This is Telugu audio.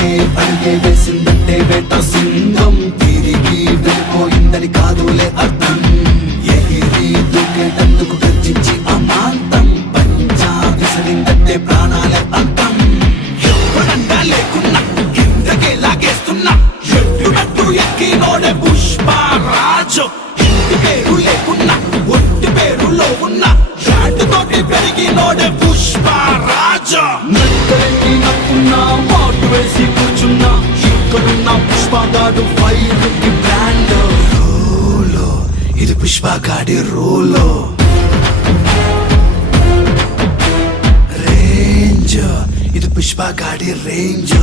వెనకే అడిగే వేసిందంటే వేట సింగం తిరిగి వెళ్ళిపోయిందని కాదులే అర్థం. ఎగిరి దూకేటందుకు గర్జించి అమాంతం పంచా విసిరిందంటే ప్రాణాలే అంతం. ఎప్పుడంటా లేకున్నా కిందకే లాగేస్తున్నా ఎట్టునట్టు ఎక్కినోడే పుష్పరాజు. ఇంటి పేరు లేకున్నా ఒంటి పేరులో ఉన్న తోటి పెరిగినోడే పుష్పరాజు. నక్కలెక్కి నక్కున్నా మాటు వేసి కూర్చున్నా ఇక్కడున్న పుష్పగాడు ఫైర్ కి బ్రాండ్. రోలో ఇది పుష్పగాడి రోలో. రేంజ్ ఇది పుష్పగాడి రేంజ్.